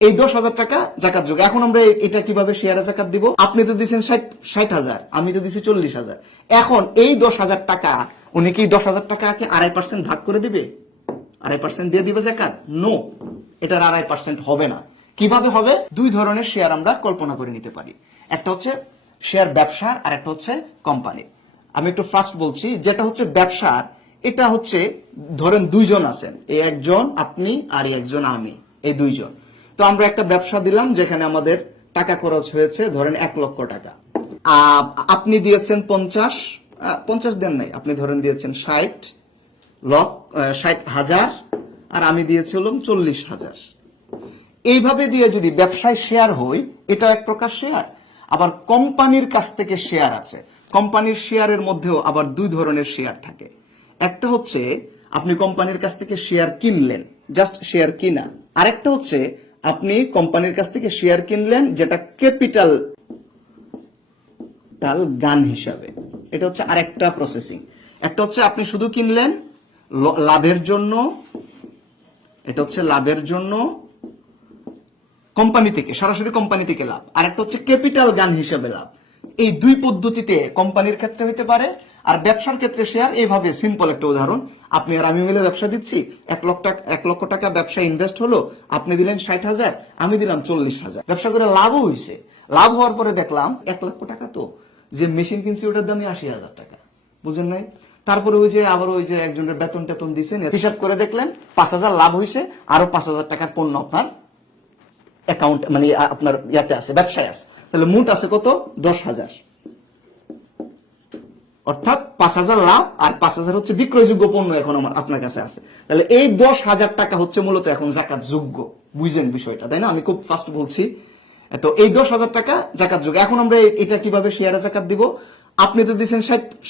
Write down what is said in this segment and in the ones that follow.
এই 10,000 টাকা জাকাত যোগ। এখন আমরা এটা কিভাবে শেয়ারে জাকাত দিব? আপনি তো দিচ্ছেন 60,000, আমি তো দিচ্ছি 40,000। এখন এই 10,000 টাকা উনি কি 10,000 টাকাকে 2.5% ভাগ করে দিবে, 2.5% দিয়ে দিবে জাকাত? নো, এটার 2.5% হবে না। কিভাবে হবে? দুই ধরনের শেয়ার আমরা কল্পনা করে নিতে পারি। একটা হচ্ছে শেয়ার ব্যবসার, আর একটা হচ্ছে কোম্পানির। আমি একটু ফার্স্ট বলছি, যেটা হচ্ছে ব্যবসার, এটা হচ্ছে ধরেন দুইজন আছেন, এই একজন আপনি আর একজন আমি, এই দুইজন। তো আমরা একটা ব্যবসা দিলাম যেখানে আমাদের টাকা খরচ হয়েছে ধরেন 1 লক্ষ টাকা। আপনি দিয়েছেন 50 দেন নাই, আপনি ধরেন দিয়েছেন 60,000, আর আমি দিয়েছি হলাম 40,000। এইভাবে দিয়ে যদি ব্যবসায় শেয়ার হয়, এটা এক প্রকার শেয়ার। আবার কোম্পানির কাছ থেকে শেয়ার আছে, কোম্পানির শেয়ারের মধ্যেও আবার দুই ধরনের শেয়ার থাকে। একটা হচ্ছে আপনি কোম্পানির কাছ থেকে শেয়ার কিনলেন, জাস্ট শেয়ার কিনা। আরেকটা হচ্ছে আপনি কোম্পানির কাছ থেকে শেয়ার কিনলেন যেটা ক্যাপিটাল গান হিসাবে। এটা হচ্ছে আরেকটা প্রসেসিং। একটা হচ্ছে আপনি শুধু কিনলেন লাভের জন্য, এটা হচ্ছে লাভের জন্য কোম্পানি থেকে, সরাসরি কোম্পানি থেকে লাভ। আর একটা হচ্ছে ক্যাপিটাল গান হিসেবে লাভ। এই দুই পদ্ধতিতে কোম্পানির ক্ষেত্রে হইতে পারে, আর ব্যবসার ক্ষেত্রে শেয়ার এইভাবে। সিম্পল একটা উদাহরণ, আপনি আর আমি মিলে ব্যবসা দিচ্ছি, 1 লক্ষ টাকা ব্যবসা ইনভেস্ট হলো, আপনি দিলেন 60,000, আমি দিলাম 40,000। ব্যবসা করে লাভও হয়েছে। লাভ হওয়ার পরে দেখলাম 1 লক্ষ টাকা তো যে মেশিন কিনছি ওটার দামই 80,000 টাকা, বুঝেন নাই? তারপরে আবার একজনের বেতন টেতন দিচ্ছেন, হিসাব করে দেখলেন 5,000 লাভ হয়েছে, আরো 5,000 টাকার পণ্য আপনার অ্যাকাউন্ট মানে আপনার ইয়াতে আছে, ব্যবসায় আছে। তাহলে মোট আছে কত? 10,000। অর্থাৎ 5,000 লাভ আর 5,000 হচ্ছে বিক্রয়যোগ্য পণ্য এখন আপনার কাছে আছে। তাহলে এই 10,000 টাকা হচ্ছে মূলত এখন জাকাত যোগ্য। বুঝলেন বিষয়টা, তাই না? আমি খুব ফাস্ট বলছি। তো এই 10,000 টাকা জাকাত যোগ্য। এখন আমরা এটা কিভাবে শেয়ারে জাকাত দিব? আপনি তো দিচ্ছেন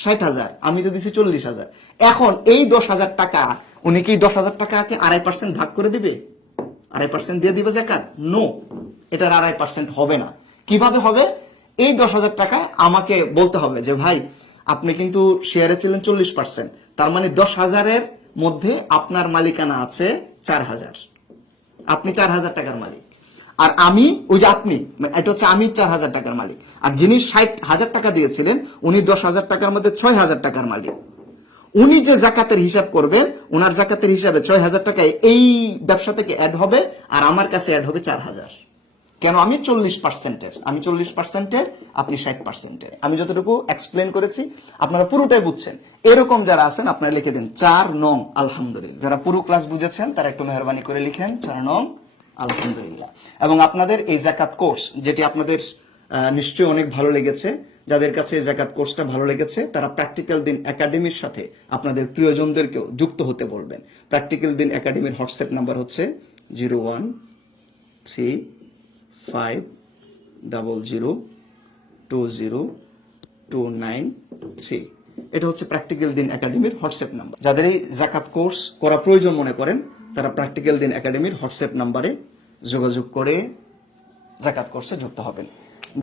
60,000, আমি তো দিচ্ছি 40,000। এখন এই 10,000 টাকা উনি কি 10,000 টাকাকে 2.5% ভাগ করে দিবে, 2.5% দিয়ে দিবে জাকাত? নো, এটার 2.5% হবে না। কিভাবে হবে? এই 10,000 টাকা আমাকে বলতে হবে যে ভাই আপনি কিন্তু শেয়ারে ছিলেন 40%, তার মানে 10,000-এর মধ্যে আপনার মালিকানা আছে 4,000, আপনি 4,000 টাকার মালিক। আর আমি আপনি, এটা হচ্ছে আমি 4,000 টাকার মালিক, আর যিনি 60,000 টাকা দিয়েছিলেন উনি 10,000 টাকার মধ্যে 6,000 টাকার মালিক। উনি যে জাকাতের হিসাব করবেন, ওনার জাকাতের হিসাবে 6,000 টাকায় এই ব্যবসা থেকে অ্যাড হবে, আর আমার কাছে অ্যাড হবে 4,000। কেন? আমি 40%-এর, আপনি 60%-এর। আমি যতটুকু এক্সপ্লেন করেছি আপনারা পুরোটাই বুঝছেন। এরকম যারা আছেন আপনারা লিখে দেন 4 নং আলহামদুলিল্লাহ। যারা পুরো ক্লাস বুঝেছেন তারা একটু মেহরবানি করে লিখেন 4 নং আলহামদুলিল্লাহ। এবং আপনাদের এই জাকাত কোর্স, যেটি আপনাদের নিশ্চয়ই অনেক ভালো লেগেছে, যাদের কাছে এই জাকাত কোর্সটা ভালো লেগেছে তারা প্র্যাকটিক্যাল দিন একাডেমির সাথে আপনাদের প্রিয়জনদেরকেও যুক্ত হতে বলবেন। প্র্যাকটিক্যাল দিন একাডেমির হোয়াটসঅ্যাপ নাম্বার হচ্ছে 0135002029 এটা হচ্ছে প্র্যাকটিক্যাল দিন একাডেমির হোয়াটসঅ্যাপ নাম্বার। যাদের এই জাকাত কোর্স করা প্রয়োজন মনে করেন তারা প্র্যাকটিক্যাল দিন একাডেমির হোয়াটসঅ্যাপ নাম্বারে যোগাযোগ করে জাকাত কোর্সে যুক্ত হবেন।